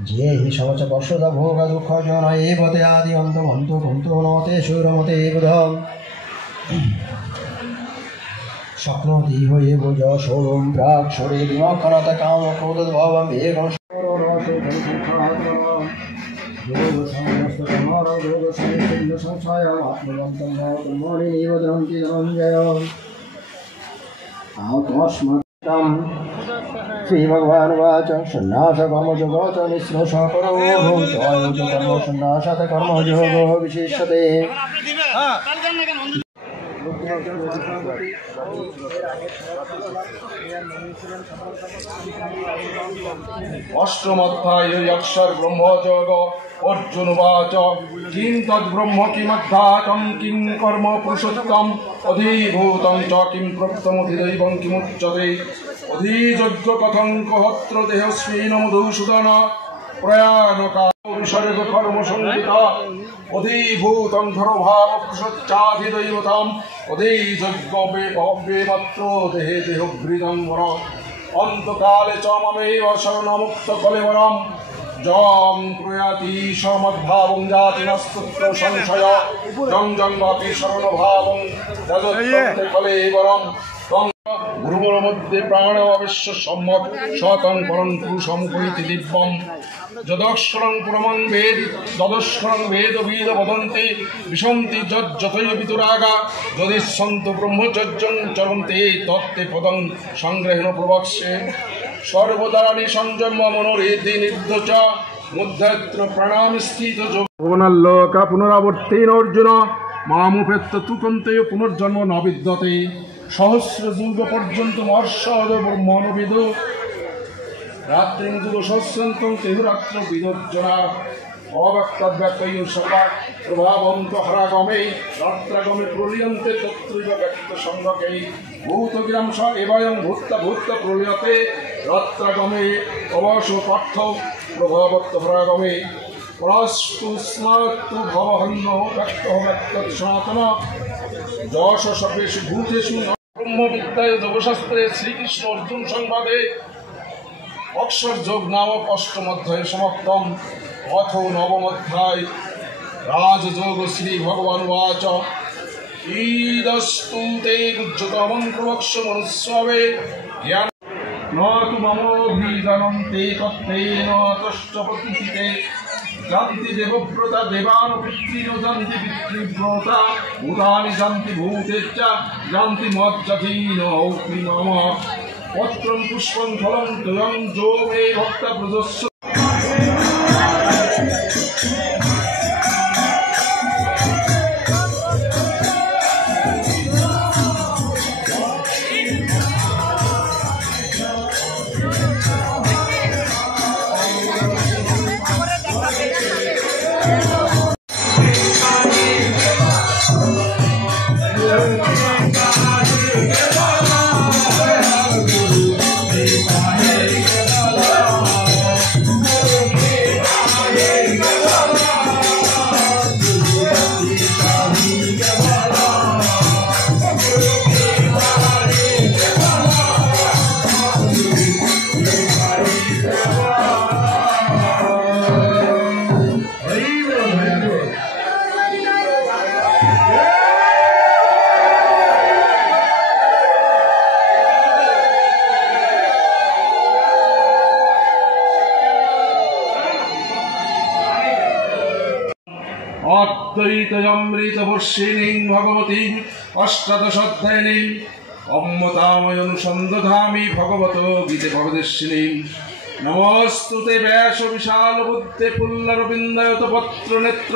जे हि शवच वर्षद भोग दुख जन एव ते आदि अंत मंतो कुंतो नते सुरमते बुधम स्वप्नोति होये भुज सोलम प्राक शोरे दिमाखनत काम क्रोध भावम एकम शोरसे धनखात्रम योग समस्त कमर योग समेत संशय आत्मवंतं ब्रह्मणि निवदन्ति धनंजय आत्मस्मृतं श्री भगवान वाच सन्नास कर्म योग निःश्रोष करो भूत कर्म सन्नासत कर्म योग विशेषते अष्टमध्याय अक्षर ब्रह्मयोग अर्जुन उवाच किं तद्ब्रह्म किमध्यात्मं किं कर्म पुरुषोत्तम अधिभूतं च किं प्रोक्तमधिदैवं किमुच्यते अधियज्ञ कथं कहत्र देहस्मिन् मधुसूदन प्रयाणकाल कर्म संहिता अधिभूतं धर्मभाव पुरुषोच्चाधिदैवतम् अधियज्ञ मात्र देहे देहभृतं वर अंतकाले च ममेव शरणमुक्त कलेवरम् जं प्रयाति शमद्भावं जाति नस्तुत्र संशय जं जं वापि शरणभावं तदत्ते कलेवरम् गुरुवर मध्ये प्राण अवश्य सम्मत शतं परं पुरुषमुपैति दिव्यं यदक्षरं पुरमं वेद तदक्षरं वेद वेद वदन्ति विशन्ति यज्जतय वितुरागा यदिच्छन्तो ब्रह्मचर्यं चरन्ते तत्ते पदं संग्रहेण प्रवक्ष्ये सर्वदानि संयम मनोरेधि निर्धच मुद्धत्र प्रणाम स्थित भुवनल्लोक पुनरावर्तेन अर्जुन मामुपेत्य तु कन्ते पुनर्जन्म न विद्यते सहस्र युग पर्यन्त मर्षद ब्रह्मणविद रात्रिं युग सहस्रान्तं तेहुरात्र विदर्जना अव्यक्तव्यक्तयो सर्वा प्रभावं तु हरागमे रात्रागमे प्रलीयन्ते तत्रैव व्यक्तसंगके ভূতগিরাম স এবয়ং ভূত্তা ভূত্ত প্রলয়তে রাত্রাগমে অবশ পার্থ প্রভাবত্ত ভরাগমে পরাস্তু স্মারতু ভবহন্ন ব্যক্ত ব্যক্ত সনাতন যশ সর্বেষু ভূতেষু ব্রহ্মবিদ্যায় যোগশাস্ত্রে শ্রীকৃষ্ণ অর্জুন সংবাদে অক্ষরযোগ নামক অষ্টম অধ্যায় সমাপ্তম। অথ নবম অধ্যায় রাজযোগ শ্রী ভগবান উবাচ ঈদস্তু তে গুজ্জতমং প্রবক্ষ মনুষ্যবে জ্ঞান ন তু মমোভিজানন্তে তত্তেন তশ্চ প্রতিষ্ঠিতে জান্তি দেবব্রতা দেবান পিতৃনো জান্তি পিতৃব্রতা ভূতানি জান্তি ভূতেচ্চ জান্তি মজ্জাধীন ঔক্তি মম পত্রং পুষ্পং ফলং তোয়ং যো মে ভক্তা প্রজস্য। অদ্বৈতমৃতবর্ষিণীং ভগবতীং অষ্টাদশাধ্যায়িনীং অম্মতাময়নুসন্দধামি ভগবত গীতে ভবদেশিনীং। নমস্তুতে ব্যাস বিশাল বুদ্ধে পুল্লরবিন্দয়ত পত্র নেত্র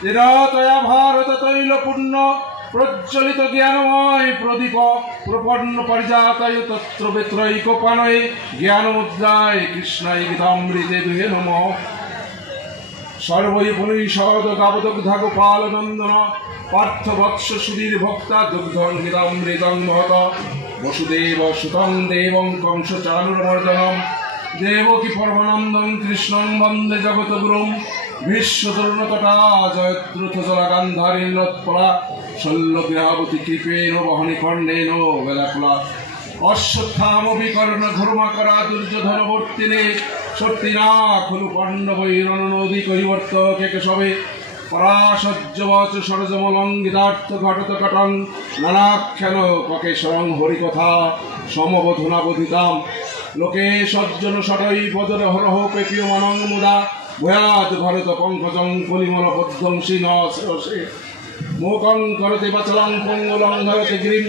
তিরতয়া ভারত তৈল পূর্ণ প্রজ্বলিত জ্ঞানময় প্রদীপ প্রপন্ন পরিজাতায় তত্র বেত্রৈকপানয়ে জ্ঞানমুদ্রায় কৃষ্ণায় গীতামৃতে দুহে নমঃ। সর্বৈপুনিষদ গাবদগ্ধা গোপাল নন্দন পার্থ বৎস সুধীর ভক্তা দুগ্ধং গীতামৃতং মহত বসুদেব সুতং দেবং কংস চানুরমর্দনম দেবকী পরমানন্দং কৃষ্ণং বন্দে জগতগুরুম ভীষ্মতরুণতটা জয়দ্রুত জলা গান্ধারীন্দ্রৎপলা শল্যগ্রাবতী কৃপেণ বহনি কর্ণেন বেলাকুলা অশ্বত্থামবিকর্ণ ঘুর্মাকরা দুর্যোধনবর্তিনে সত্যিনা খলু পাণ্ডবৈরণ নদী কৈবর্তকে কেশবে পরাশয্যবচ সরজমলঙ্গিতার্থ ঘটত কটং নানাখ্যান ককেশরং হরিকথা সমবধুনাবধিতাম লোকে সজ্জন সদৈ পদর হরহ পেপীয়মানং মুদা ভয়াদ ভরত পঙ্কজং পলিমল পধ্বংসী নশে মোকং করতে বচলং পঙ্গলং ধরতে গিরিম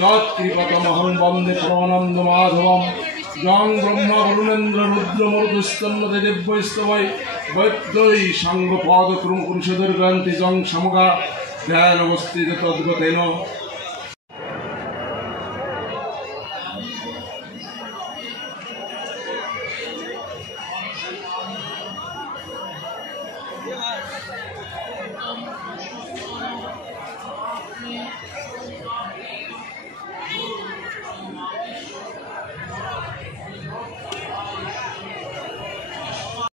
যৎকৃপতমহং বন্দে পরমানন্দ মাধবম জং ব্রহ্ম বরুণেন্দ্র রুদ্র মরুদস্তন্নতে দিব্যস্তময় বৈদ্যৈ সাঙ্গ পদ পুরুষদের গ্রান্তি জং সমগা ধ্যান অবস্থিত তদ্গতেন।